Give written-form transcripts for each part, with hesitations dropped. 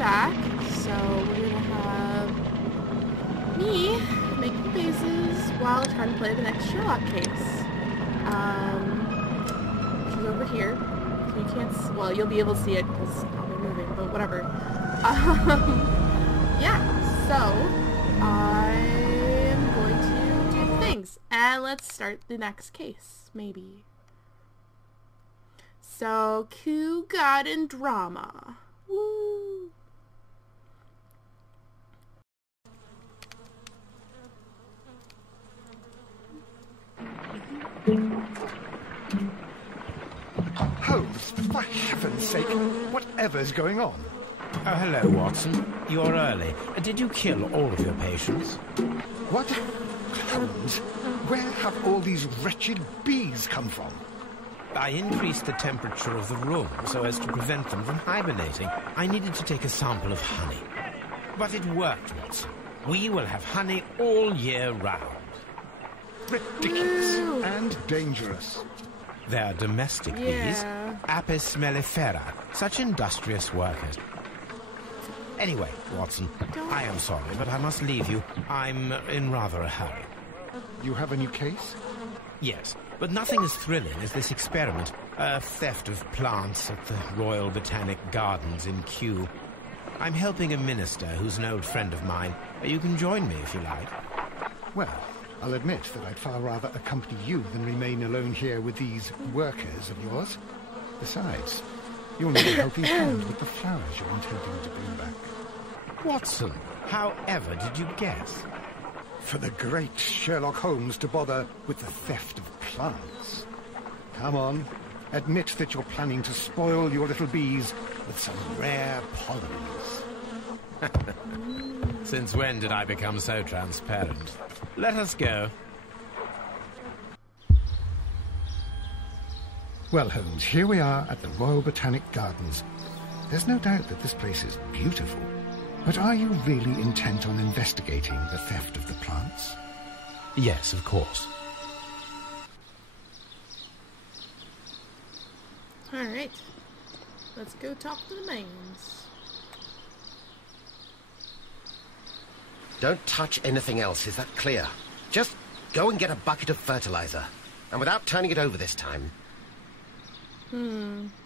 back. So we're gonna have me making faces while trying to play the next Sherlock case. She's over here. So you can't. Well, you'll be able to see it because I'll be moving, but whatever. Yeah. So I am going to do the things, and let's start the next case, maybe. So, Kew Garden drama. Woo! Holmes, for heaven's sake, whatever's going on? Oh, hello, Watson. You're early. Did you kill all of your patients? What? Holmes, where have all these wretched bees come from? I increased the temperature of the room so as to prevent them from hibernating. I needed to take a sample of honey. But it worked, Watson. We will have honey all year round. Ridiculous and dangerous. They're domestic bees, Apis mellifera, such industrious workers. Anyway, Watson, I am sorry, but I must leave you. I'm in rather a hurry. You have a new case? Yes, but nothing as thrilling as this experiment. A theft of plants at the Royal Botanic Gardens in Kew. I'm helping a minister who's an old friend of mine. You can join me if you like. Well, I'll admit that I'd far rather accompany you than remain alone here with these workers of yours. Besides, you'll need a helping hand with the flowers you're intending to bring back. Watson, however did you guess? For the great Sherlock Holmes to bother with the theft of plants. Come on, admit that you're planning to spoil your little bees with some rare pollens. Since when did I become so transparent? Let us go. Well, Holmes, here we are at the Royal Botanic Gardens. There's no doubt that this place is beautiful. But are you really intent on investigating the theft of the plants? Yes, of course. Alright. Let's go talk to the mains. Don't touch anything else, is that clear? Just go and get a bucket of fertilizer. And without turning it over this time.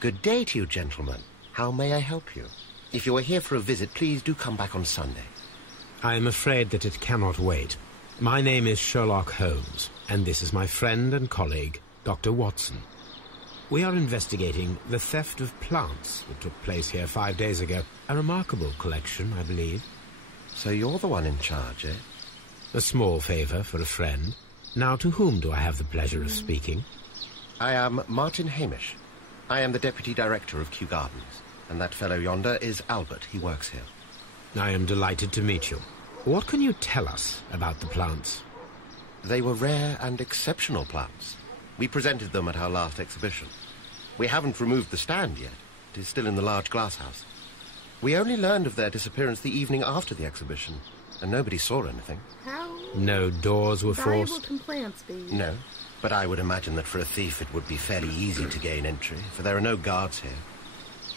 Good day to you, gentlemen. How may I help you? If you are here for a visit, please do come back on Sunday. I am afraid that it cannot wait. My name is Sherlock Holmes, and this is my friend and colleague, Dr. Watson. We are investigating the theft of plants that took place here 5 days ago. A remarkable collection, I believe. So you're the one in charge, eh? A small favour for a friend. Now, to whom do I have the pleasure of speaking? I am Martin Hamish. I am the Deputy Director of Kew Gardens. And that fellow yonder is Albert. He works here. I am delighted to meet you. What can you tell us about the plants? They were rare and exceptional plants. We presented them at our last exhibition. We haven't removed the stand yet. It is still in the large glass house. We only learned of their disappearance the evening after the exhibition, and nobody saw anything. How No doors were valuable forced? can plants be? No, but I would imagine that for a thief it would be fairly easy to gain entry, for there are no guards here.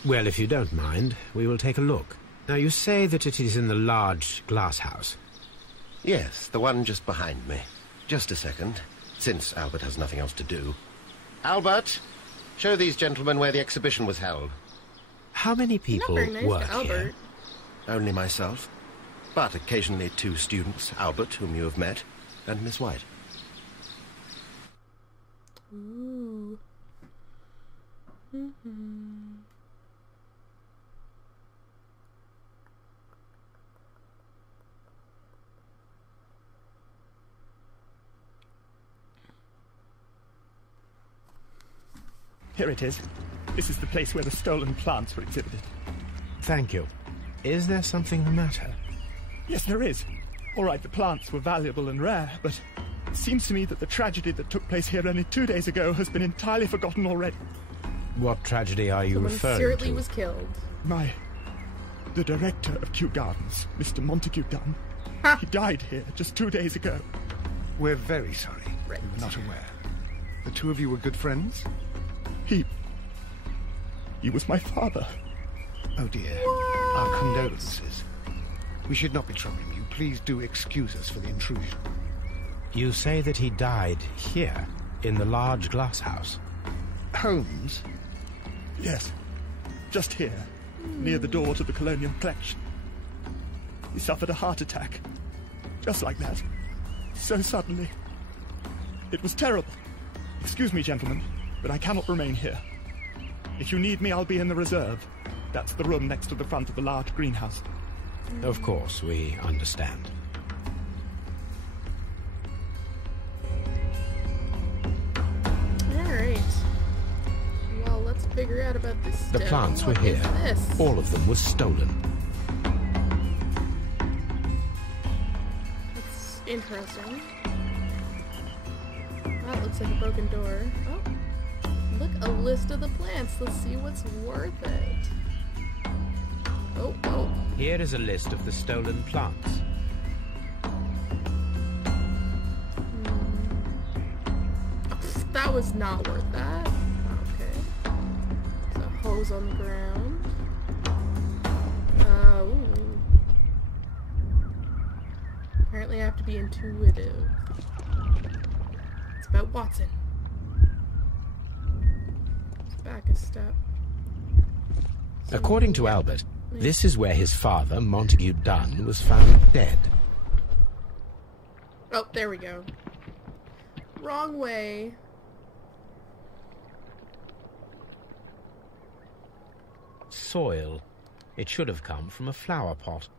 Well, if you don't mind, we will take a look. Now, you say that it is in the large glass house. Yes, the one just behind me. Just a second, since Albert has nothing else to do. Albert, show these gentlemen where the exhibition was held. How many Not people very nice work to Albert. here? Only myself, but occasionally 2 students, Albert, whom you have met, and Miss White. Ooh. Here it is. This is the place where the stolen plants were exhibited. Thank you. Is there something the matter? Yes, there is. All right, the plants were valuable and rare, but it seems to me that the tragedy that took place here only 2 days ago has been entirely forgotten already. What tragedy are you Someone referring seriously to? was killed. The director of Kew Gardens, Mr. Montague Dunn, he died here just 2 days ago. We're very sorry. Right. We were not aware. The two of you were good friends? He was my father. Oh dear. What? Our condolences. We should not be troubling you. Please do excuse us for the intrusion. You say that he died here, in the large glass house? Holmes? Yes. Just here, near the door to the colonial collection. He suffered a heart attack. Just like that. So suddenly. It was terrible. Excuse me, gentlemen, but I cannot remain here. If you need me, I'll be in the reserve. That's the room next to the front of the large greenhouse. Of course, we understand. Alright. Well, let's figure out about this The stone. plants were What here. is this? All of them were stolen. That's interesting. That looks like a broken door. Oh, look, a list of the plants. Let's see what's worth it. Oh. Here is a list of the stolen plants. That was not worth that. Okay. There's a hose on the ground. Ooh. Apparently I have to be intuitive. It's about Watson. Let's back a step. According to Albert, this is where his father, Montague Dunn, was found dead. Oh, there we go. Wrong way. Soil. It should have come from a flower pot.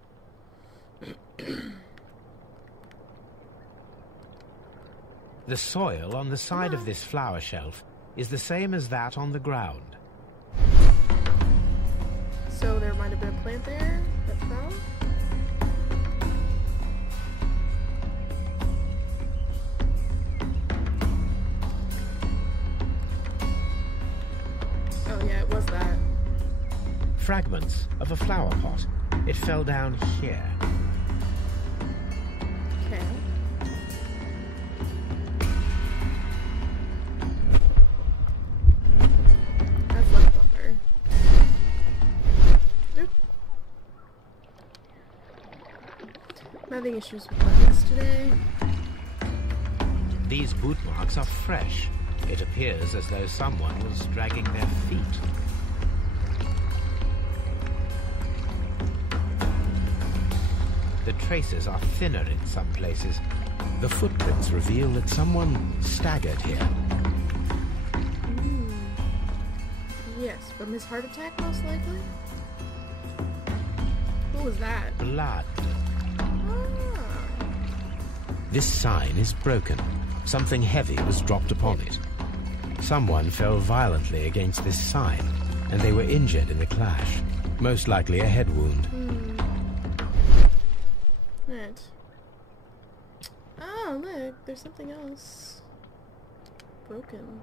The soil on the side of this flower shelf is the same as that on the ground. So there might have been a plant there that fell? Oh yeah, it was that. Fragments of a flower pot. It fell down here. Okay. That's left bumper. Nope. I'm having issues with buttons today. These boot marks are fresh. It appears as though someone was dragging their feet. The traces are thinner in some places. The footprints reveal that someone staggered here. Yes, from his heart attack, most likely? What was that? Blood. Ah. This sign is broken. Something heavy was dropped upon it. Someone fell violently against this sign, and they were injured in the clash. Most likely a head wound. Right. Oh, look, there's something else. Broken.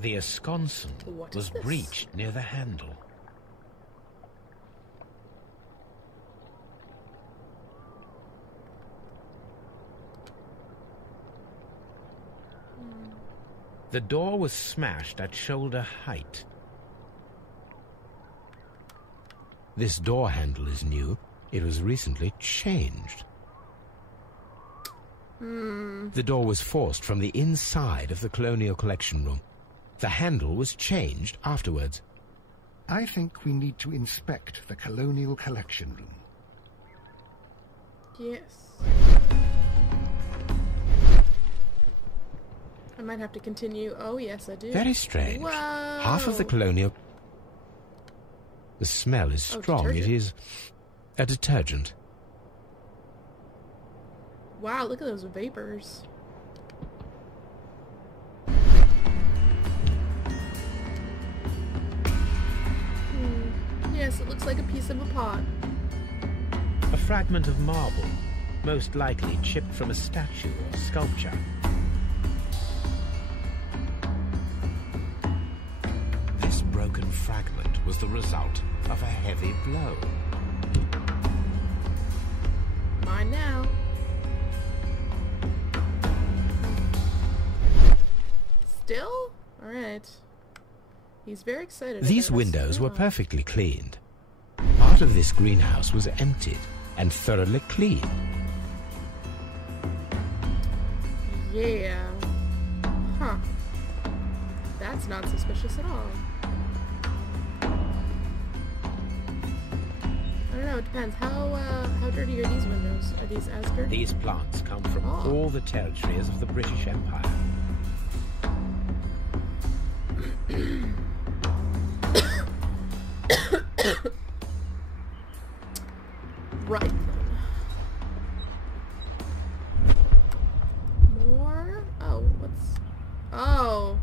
The esconson What was is this? breached near the handle. The door was smashed at shoulder height. This door handle is new. It was recently changed. The door was forced from the inside of the Colonial Collection Room. The handle was changed afterwards. I think we need to inspect the Colonial Collection Room. Yes. I might have to continue. Oh, yes, I do. Very strange. Whoa. Half of the Colonial... The smell is strong. It detergent. is a detergent. Wow, look at those vapors. Yes, it looks like a piece of a pot. A fragment of marble, most likely chipped from a statue or sculpture. This broken fragment was the result of a heavy blow. Mine now. Still? Alright. He's very excited. These about windows us. were perfectly cleaned. Part of this greenhouse was emptied and thoroughly clean. Yeah. Huh. That's not suspicious at all. I don't know, it depends. How dirty are these windows? Are these as dirty? These plants come from all the territories of the British Empire. Right then. More? Oh, what's... Oh.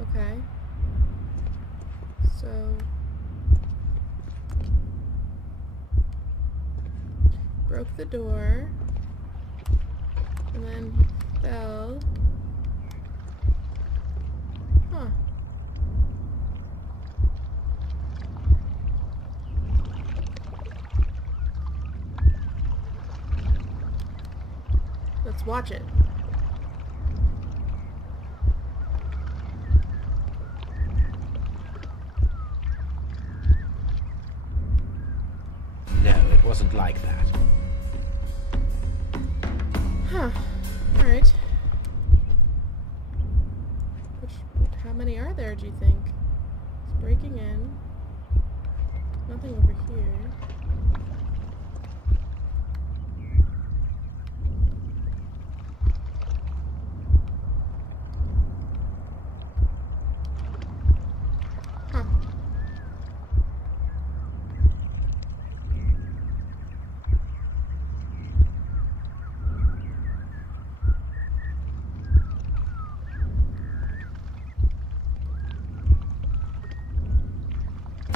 Okay. So... broke the door. And then he fell. Huh. Let's watch it. No, it wasn't like that. Huh. Alright. How many are there, do you think? It's breaking in. Nothing over here. Huh.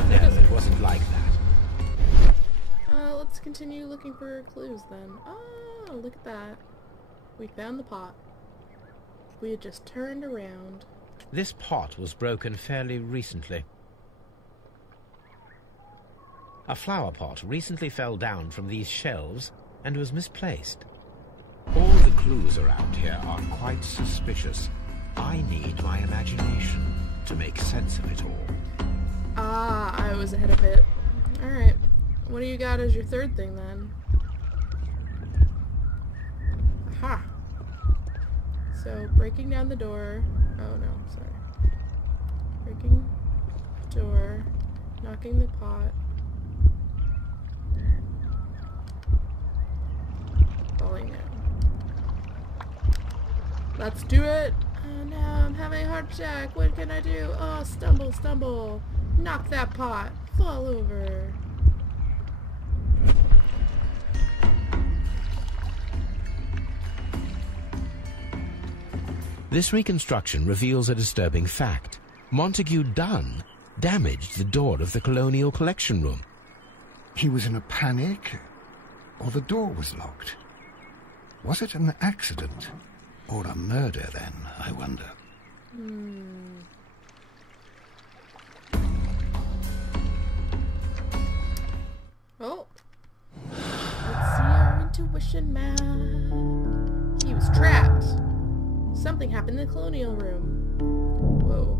No, it wasn't like that. Let's continue looking for clues then. Oh, look at that. We found the pot. We had just turned around. This pot was broken fairly recently. A flower pot recently fell down from these shelves and was misplaced. All the clues around here are quite suspicious. I need my imagination to make sense of it all. Ah, I was ahead of it. Alright. What do you got as your third thing then? Aha! So, breaking down the door. Oh no, sorry. Breaking door. Knocking the pot. Falling down. Let's do it! Oh no, I'm having a heart attack. What can I do? Oh, stumble, stumble. Knock that pot. Fall over. This reconstruction reveals a disturbing fact. Montague Dunn damaged the door of the Colonial Collection Room. He was in a panic, or the door was locked. Was it an accident, or a murder then, I wonder? Oh. Let's see our intuition map. He was trapped. Something happened in the colonial room. Whoa.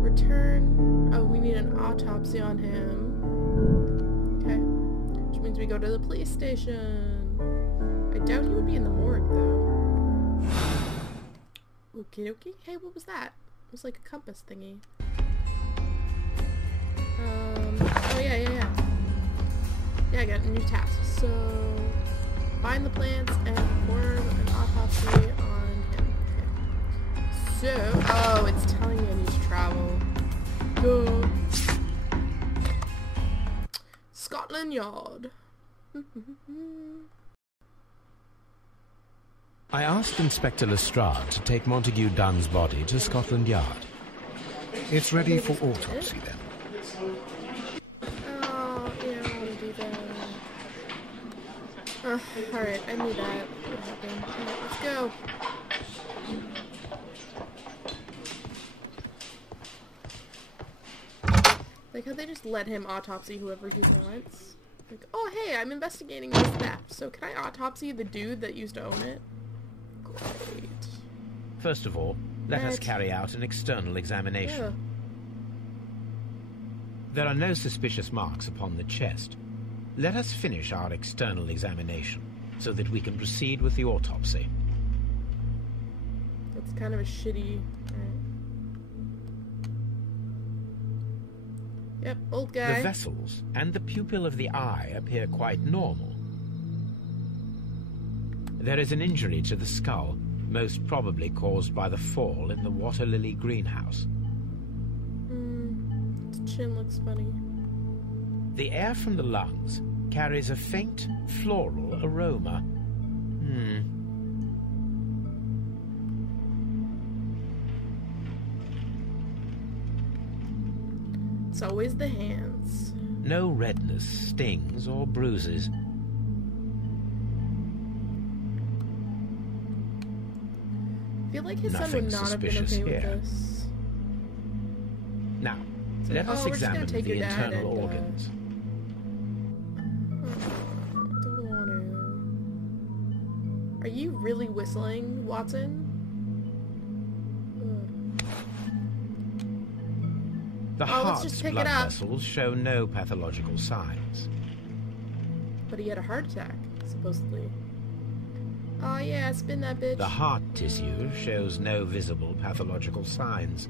Return. Oh, we need an autopsy on him. Okay. Which means we go to the police station. I doubt he would be in the morgue, though. Okie dokie. Hey, what was that? It was like a compass thingy. Oh yeah. Yeah, I got a new task. So, find the plants and perform an autopsy on him. Okay. So, oh, it's telling me I need to travel. Go. Scotland Yard. I asked Inspector Lestrade to take Montague Dunn's body to Scotland Yard. It's ready for autopsy then. Oh, yeah, I want to do that. Alright, I knew that would happen. Alright, let's go. Like how they just let him autopsy whoever he wants. Like, oh hey, I'm investigating this theft, so can I autopsy the dude that used to own it? Great. First of all, Let us Right. carry out an external examination. Yeah. There are no suspicious marks upon the chest. Let us finish our external examination so that we can proceed with the autopsy. That's kind of a shitty... Alright. Yep, old guy. The vessels and the pupil of the eye appear quite normal. There is an injury to the skull, most probably caused by the fall in the water lily greenhouse. His chin looks funny. The air from the lungs carries a faint floral aroma. It's always the hands. No redness, stings, or bruises. I feel like his son Nothing would not have been suspicious okay with here. this. Now, So, let us we're just gonna examine take the your dad internal and, organs. Don't want to. Are you really whistling, Watson? The let's heart's just pick it blood up. vessels show no pathological signs. But he had a heart attack, supposedly. Oh yeah, spin that bitch. The heart tissue shows no visible pathological signs.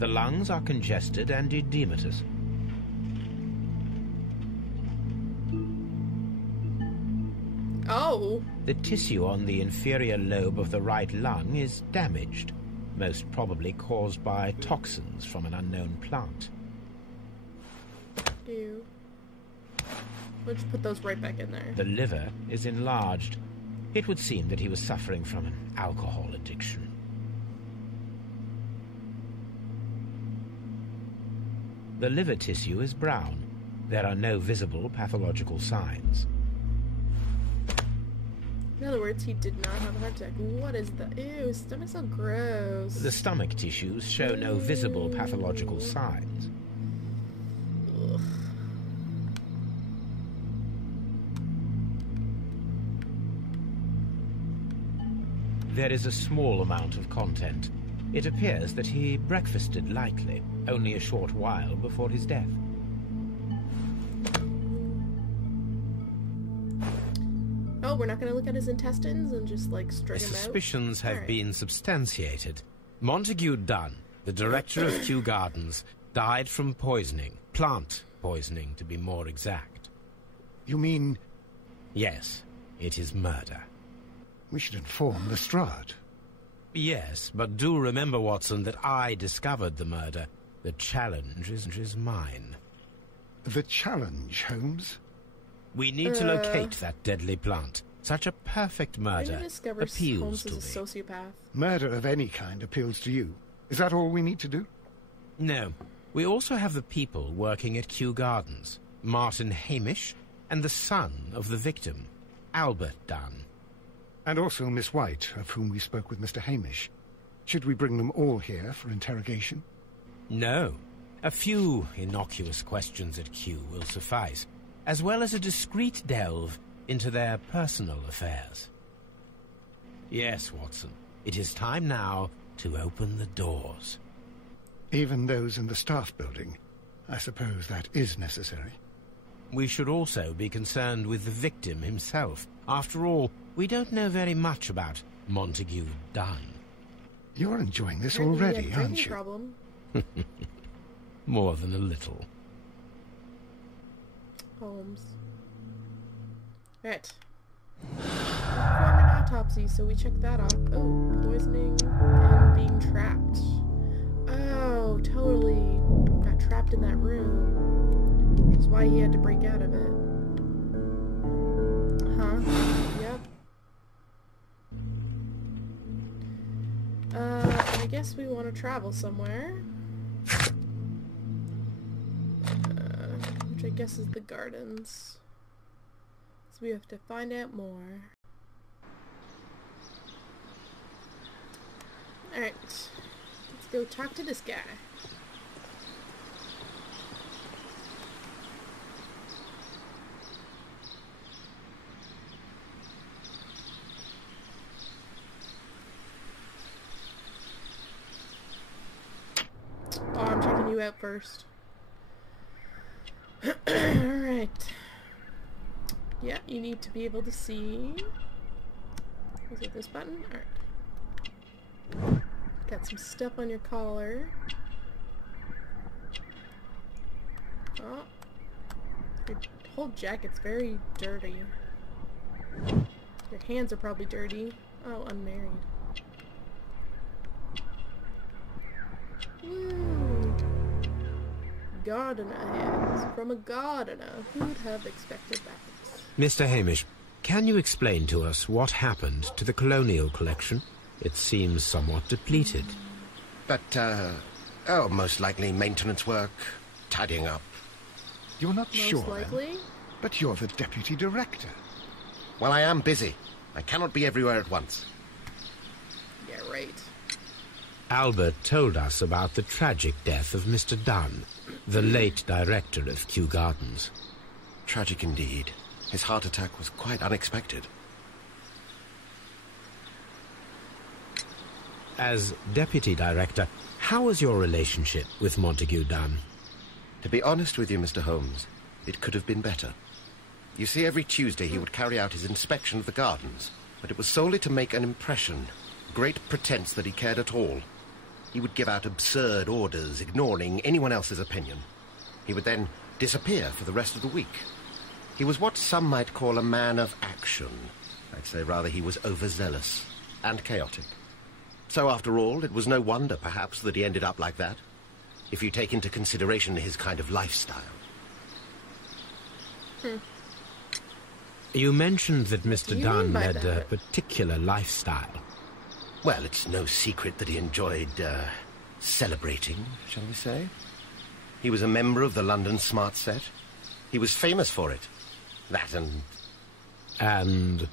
The lungs are congested and edematous. Oh! The tissue on the inferior lobe of the right lung is damaged, most probably caused by toxins from an unknown plant. Ew. We'll just put those right back in there. The liver is enlarged. It would seem that he was suffering from an alcohol addiction. The liver tissue is brown. There are no visible pathological signs. In other words, he did not have a heart attack. What is that? Ew, his stomach's so gross. The stomach tissues show no visible pathological signs. Ugh. There is a small amount of content. It appears that he breakfasted lightly, only a short while before his death. Oh, we're not going to look at his intestines and just, like, The straight him out? suspicions have Alright. been substantiated. Montague Dunn, the director of Kew Gardens, died from poisoning. Plant poisoning, to be more exact. You mean Yes, it is murder. we should inform Lestrade? Yes, but do remember, Watson, that I discovered the murder. The challenge is mine. The challenge, Holmes? We need to locate that deadly plant. Such a perfect When murder you discover appeals Holmes to is a me. sociopath. Murder of any kind appeals to you. Is that all we need to do? No, we also have the people working at Kew Gardens. Martin Hamish and the son of the victim, Albert Dunn. And also Miss White, of whom we spoke with Mr. Hamish. Should we bring them all here for interrogation? No. A few innocuous questions at Kew will suffice, as well as a discreet delve into their personal affairs. Yes, Watson, it is time now to open the doors. Even those in the staff building. I suppose that is necessary. We should also be concerned with the victim himself. After all, we don't know very much about Montague Dunn. You're enjoying this Apparently he had a already, aren't drinking you? problem. More than a little. Holmes. Right. Perform an autopsy, so we check that off. Oh, poisoning and being trapped. Oh, totally. Got trapped in that room. Which is why he had to break out of it. Huh? Yep. I guess we want to travel somewhere. Which I guess is the gardens. So we have to find out more. Alright. Let's go talk to this guy. out first. Alright. Yeah, you need to be able to see. Is it this button? Alright. Got some stuff on your collar. Oh. Your whole jacket's very dirty. Your hands are probably dirty. Oh, unmarried. Woo. Gardener hands. From a gardener. Who'd have expected that? Mr. Hamish, can you explain to us what happened to the colonial collection? It seems somewhat depleted. Oh, most likely maintenance work, tidying up. You're not sure, Most likely? then? But you're the deputy director. Well, I am busy. I cannot be everywhere at once. Yeah, right. Albert told us about the tragic death of Mr. Dunn, the late director of Kew Gardens. Tragic indeed. His heart attack was quite unexpected. As deputy director, how was your relationship with Montague Dunn? To be honest with you, Mr. Holmes, it could have been better. You see, every Tuesday he would carry out his inspection of the gardens, but it was solely to make an impression, great pretense that he cared at all. He would give out absurd orders, ignoring anyone else's opinion. He would then disappear for the rest of the week. He was what some might call a man of action. I'd say rather he was overzealous and chaotic. So after all, it was no wonder, perhaps, that he ended up like that, if you take into consideration his kind of lifestyle. You mentioned that Mr. do you Dunn mean by led a that? particular lifestyle. Well, it's no secret that he enjoyed, celebrating, shall we say. He was a member of the London Smart Set. He was famous for it. That And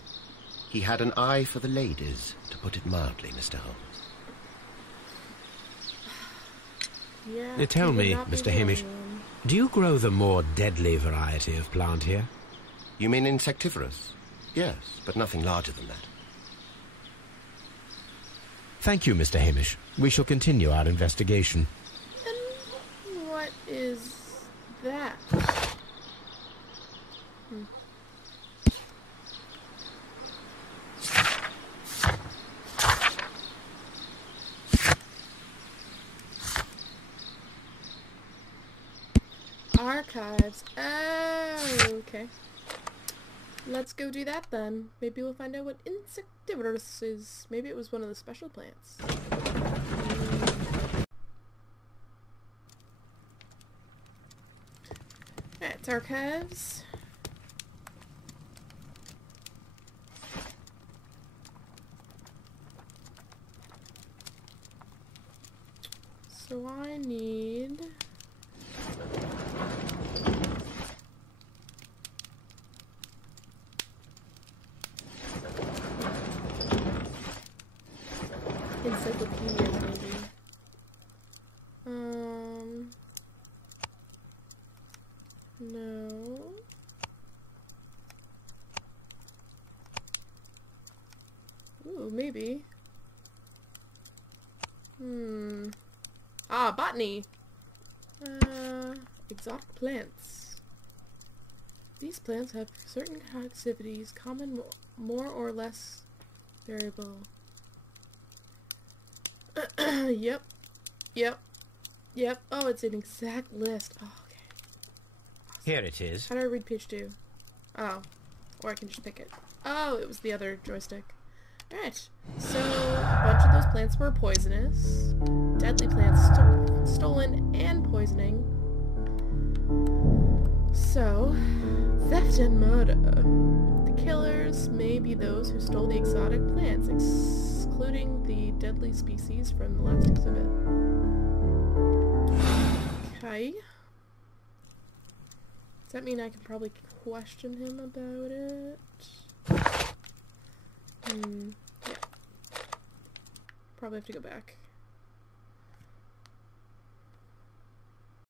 he had an eye for the ladies, to put it mildly, Mr. Holmes. Yeah. tell he would me, not be Mr. the Hamish, only one. do you grow the more deadly variety of plant here? You mean insectivorous? Yes, but nothing larger than that. Thank you, Mr. Hamish. We shall continue our investigation. And what is that? Archives. Oh, okay. Let's go do that then. Maybe we'll find out what insectivorous is. Maybe it was one of the special plants. Alright, it's archives. So I need... encyclopedias, maybe. No. Ooh, maybe. Ah, botany. Exotic plants. These plants have certain activities, common, more or less variable. Yep. Oh, it's an exact list. Oh, okay. Awesome. Here it is. How do I read page 2? Oh. Or I can just pick it. Oh, it was the other joystick. Alright. So, a bunch of those plants were poisonous. Deadly plants stolen and poisoning. So, theft and murder. The killers may be those who stole the exotic plants, including the deadly species from the last exhibit. Okay. Does that mean I can probably question him about it? Yeah. Probably have to go back.